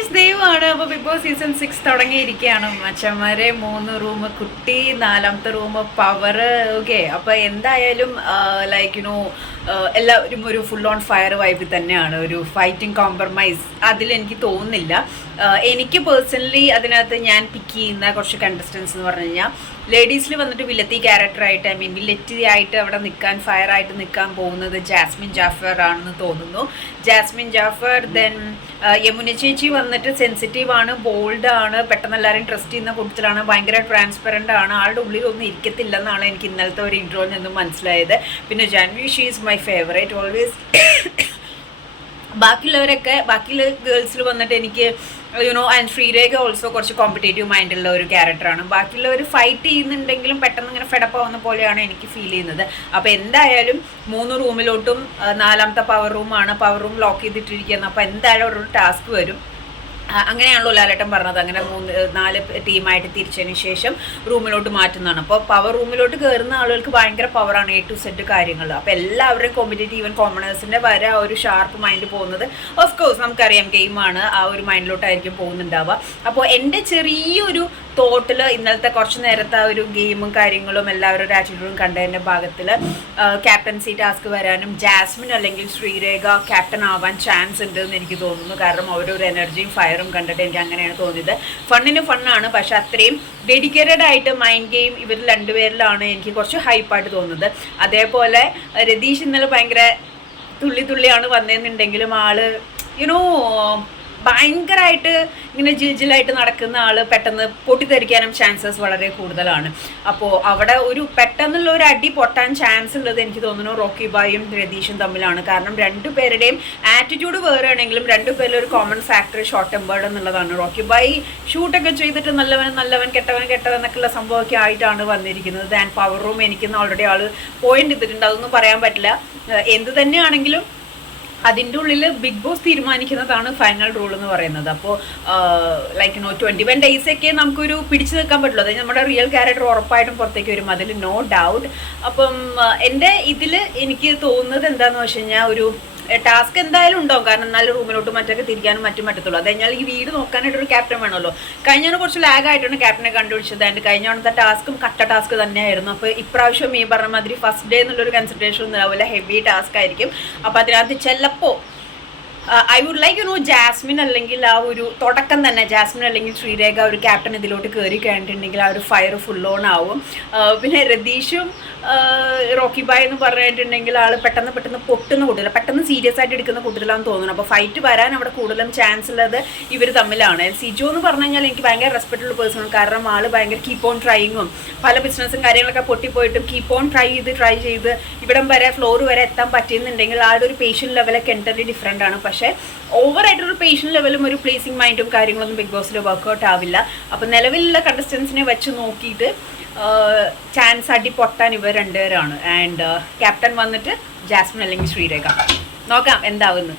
Guys ദൈവമാണ്. അപ്പൊ big boss season six തുടങ്ങിയിരിക്കുകയാണ്. മച്ചന്മാരെ മൂന്ന് റൂം കുട്ടി നാലാമത്തെ റൂം പവർ ഓക്കെ അപ്പൊ എന്തായാലും ലൈക്ക് യുനോ എല്ലാവരും ഒരു ഫുൾ ഓൺ ഫയർ വൈബിൽ തന്നെയാണ്. ഒരു ഫൈറ്റിംഗ് കോംപ്രമൈസ് അതിൽ എനിക്ക് തോന്നുന്നില്ല എനിക്ക് പേഴ്സണലി അതിനകത്ത് ഞാൻ പിക്ക് ചെയ്യുന്ന കുറച്ച് കണ്ടസ്റ്റൻസ് എന്ന് പറഞ്ഞു കഴിഞ്ഞാൽ ലേഡീസിൽ വന്നിട്ട് വില്ലത്തി ക്യാരക്ടറായിട്ട് ഐ മീൻ വില്ലത്തി ആയിട്ട് അവിടെ നിൽക്കാൻ ഫയർ ആയിട്ട് നിൽക്കാൻ പോകുന്നത് ജാസ്മിൻ ജാഫർ ആണെന്ന് തോന്നുന്നു. ജാസ്മിൻ ജാഫർ ദെൻ യമുന ചേച്ചി വന്നിട്ട് സെൻസിറ്റീവ് ആണ് ബോൾഡ് ആണ് പെട്ടെന്ന് എല്ലാവരും ട്രസ്റ്റ് ചെയ്യുന്ന കൂട്ടത്തിലാണ് ഭയങ്കര ട്രാൻസ്പെറന്റ് ആണ് ആളുടെ ഉള്ളിൽ ഒന്നും ഇരിക്കത്തില്ലെന്നാണ് എനിക്ക് ഇന്നലത്തെ ഒരു ഇൻട്രോയിൽ നിന്നും മനസ്സിലായത്. പിന്നെ Janvi she is my favourite always ബാക്കിയുള്ളവരൊക്കെ ബാക്കിയുള്ള ഗേൾസിൽ വന്നിട്ട് എനിക്ക് you know and Sreerekha also കുറച്ച് കോമ്പറ്റേറ്റീവ് മൈൻഡുള്ള ഒരു ക്യാരക്ടറാണ് ബാക്കിയുള്ളവർ ഫൈറ്റ് ചെയ്യുന്നുണ്ടെങ്കിലും പെട്ടെന്ന് ഇങ്ങനെ ഫെഡപ്പ് ആവുന്ന പോലെയാണ് എനിക്ക് ഫീൽ ചെയ്യുന്നത്. അപ്പോൾ എന്തായാലും മൂന്ന് റൂമിലോട്ടും നാലാമത്തെ പവർ റൂമാണ് പവർ റൂം ലോക്ക് ചെയ്തിട്ടിരിക്കുന്നത് അപ്പോൾ എന്തായാലും ഒരു ടാസ്ക് വരും. അങ്ങനെയാണല്ലോ ലാലേട്ടൻ പറഞ്ഞത്. അങ്ങനെ മൂന്ന് നാല് ടീമായിട്ട് തിരിച്ചതിന് ശേഷം റൂമിലോട്ട് മാറ്റുന്നതാണ്. അപ്പോൾ പവർ റൂമിലോട്ട് കയറുന്ന ആളുകൾക്ക് ഭയങ്കര പവറാണ് എ ടു സെറ്റ് കാര്യങ്ങൾ അപ്പോൾ എല്ലാവരും കോമ്പറ്റേറ്റീവ് ഈവൻ കോമണേഴ്സിന്റെ വരെ ആ ഒരു ഷാർപ്പ് മൈൻഡ് പോകുന്നത് ഓഫ് കോഴ്സ് നമുക്കറിയാം ഗെയിമാണ് ആ ഒരു മൈൻഡിലോട്ടായിരിക്കും പോകുന്നുണ്ടാവുക. അപ്പോൾ എന്റെ ചെറിയൊരു തോട്ടിൽ ഇന്നലത്തെ കുറച്ച് നേരത്തെ ആ ഒരു ഗെയിമും കാര്യങ്ങളും എല്ലാവരുടെ ആറ്റിറ്റ്യൂഡും കണ്ടതിന്റെ ഭാഗത്തിൽ ക്യാപ്റ്റൻസി ടാസ്ക് വരാനും ജാസ്മിൻ അല്ലെങ്കിൽ ശ്രീരേഖ ക്യാപ്റ്റൻ ആവാൻ ചാൻസ് ഉണ്ട് എന്ന് എനിക്ക് തോന്നുന്നു. കാരണം അവരൊരു എനർജിയും ഫയറും കണ്ടിട്ട് എനിക്ക് അങ്ങനെയാണ് തോന്നിയത്. ഫണ്ണിന് ഫണ്ണാണ് പക്ഷെ അത്രയും ഡെഡിക്കേറ്റഡ് ആയിട്ട് മൈൻഡ് ഗെയിം ഇവർ രണ്ടുപേരിലാണ് എനിക്ക് കുറച്ച് ഹൈപ്പായിട്ട് തോന്നുന്നത്. അതേപോലെ രതീഷ് ഇന്നലെ ഭയങ്കര തുള്ളി തുള്ളിയാണ് വന്നതെന്നുണ്ടെങ്കിലും ആൾ യുനോ ഭയങ്കരമായിട്ട് ഇങ്ങനെ ജിൽജിലായിട്ട് നടക്കുന്ന ആൾ പെട്ടെന്ന് പൊട്ടിത്തെറിക്കാനും ചാൻസസ് വളരെ കൂടുതലാണ്. അപ്പോൾ അവിടെ ഒരു പെട്ടെന്നുള്ള ഒരു അടി പൊട്ടാൻ ചാൻസ് ഉള്ളത് എനിക്ക് തോന്നുന്നു റോക്കി ബായും രതീഷും തമ്മിലാണ്. കാരണം രണ്ടുപേരുടെയും ആറ്റിറ്റ്യൂഡ് വേറെയാണെങ്കിലും രണ്ടുപേരിലും ഒരു കോമൺ ഫാക്ടർ ഷോർട്ട് ടെമ്പേർഡ് എന്നുള്ളതാണ്. റോക്കി ബായി ഷൂട്ടൊക്കെ ചെയ്തിട്ട് നല്ലവൻ നല്ലവൻ കെട്ടവൻ കെട്ടവൻ എന്നൊക്കെയുള്ള സംഭവമൊക്കെ ആയിട്ടാണ് വന്നിരിക്കുന്നത്. ദാൻ പവർ റൂം എനിക്ക് ഓൾറെഡി ആൾ പോയിന്റ് ചെയ്തിട്ടുണ്ട് അതൊന്നും പറയാൻ പറ്റില്ല. എന്ത് തന്നെയാണെങ്കിലും അതിന്റെ ഉള്ളിൽ ബിഗ് ബോസ് തീരുമാനിക്കുന്നതാണ് ഫൈനൽ റൂൾ എന്ന് പറയുന്നത്. അപ്പോൾ like no twenty one days ഒക്കെ നമുക്കൊരു പിടിച്ചു നിൽക്കാൻ പറ്റുള്ളൂ. അതായത് നമ്മുടെ റിയൽ ക്യാരക്ടർ ഉറപ്പായിട്ടും പുറത്തേക്ക് വരും. അതിൽ നോ ഡൗട്ട് അപ്പം എന്റെ ഇതിൽ എനിക്ക് തോന്നുന്നത് എന്താണെന്ന് വെച്ച് കഴിഞ്ഞാൽ ഒരു ടാസ്ക് എന്തായാലും ഉണ്ടാവും കാരണം നല്ല റൂമിലോട്ട് മറ്റൊക്കെ തിരിക്കാനും മറ്റും പറ്റത്തുള്ളൂ. അത് കഴിഞ്ഞാൽ ഈ വീട് നോക്കാനായിട്ട് ഒരു ക്യാപ്റ്റൻ വേണമല്ലോ. കഴിഞ്ഞ കുറച്ച് ലാഗ് ആയിട്ടാണ് ക്യാപ്റ്റനെ കണ്ടുപിടിച്ചത്. ആൻഡ് കഴിഞ്ഞ ടാസ്കും കട്ട ടാസ്ക് തന്നെയായിരുന്നു. അപ്പോൾ ഇപ്രാവശ്യം ഈ പറഞ്ഞ മാതിരി ഫസ്റ്റ് ഡേ എന്നുള്ളൊരു കൺസിഡറേഷൻ ഉണ്ടാവില്ല. ഹെവി ടാസ്ക് ആയിരിക്കും. അപ്പോൾ അതിനകത്ത് ചിലപ്പോൾ I would like you know Jasmine അല്ലെങ്കിൽ ആ ഒരു തുടക്കം തന്നെ ജാസ്മിൻ അല്ലെങ്കിൽ ശ്രീരേഖ ഒരു ക്യാപ്റ്റൻ ഇതിലോട്ട് കയറി കഴിഞ്ഞിട്ടുണ്ടെങ്കിൽ ആ ഒരു ഫയർ ഫുൾ ഓൺ ആവും. പിന്നെ രതീഷും റോക്കി ബായ് എന്ന് പറഞ്ഞിട്ടുണ്ടെങ്കിൽ ആൾ പെട്ടെന്ന് പെട്ടെന്ന് പൊട്ടുന്ന കൂട്ടത്തില്ല പെട്ടെന്ന് സീരിയസ് ആയിട്ട് എടുക്കുന്ന കൂട്ടത്തിലാണെന്ന് തോന്നുന്നു. അപ്പോൾ ഫൈറ്റ് വരാൻ അവിടെ കൂടുതലും ചാൻസ് ഉള്ളത് ഇവർ തമ്മിലാണ്. സിജോ എന്ന് പറഞ്ഞു കഴിഞ്ഞാൽ എനിക്ക് ഭയങ്കര റെസ്പെക്റ്റുള്ള പേഴ്സൺ കാരണം ആൾ ഭയങ്കര കീപ്പ് ഓൺ ട്രൈയിങ്ങും പല ബിസിനസ്സും കാര്യങ്ങളൊക്കെ പൊട്ടിപ്പോയിട്ടും കീപ്പ് ഓൺ ട്രൈ ചെയ്ത് ട്രൈ ചെയ്ത് ഇവിടം വരെ ഫ്ലോർ വരെ എത്താൻ പറ്റുന്നുണ്ടെങ്കിൽ ആളുടെ ഒരു പേഷ്യൻ ലെവലൊക്കെ എന്റർലി ഡിഫറെന്റ് ആണ്. പക്ഷേ ഓവറായിട്ടൊരു പേഷ്യൻ ലെവലും ഒരു പ്ലേസിംഗ് മൈൻഡും കാര്യങ്ങളൊന്നും ബിഗ് ബോസിൽ വർക്കൗട്ട് ആവില്ല. അപ്പോൾ നിലവിലുള്ള കണ്ടസ്റ്റൻസിനെ വെച്ച് നോക്കിയിട്ട് ചാൻസ് അടി പൊട്ടാൻ ഇവർ രണ്ടുപേരാണ്. ആൻഡ് ക്യാപ്റ്റൻ വന്നിട്ട് ജാസ്മിൻ അല്ലെങ്കിൽ ശ്രീരേഖ. നോക്കാം എന്താവുന്നു.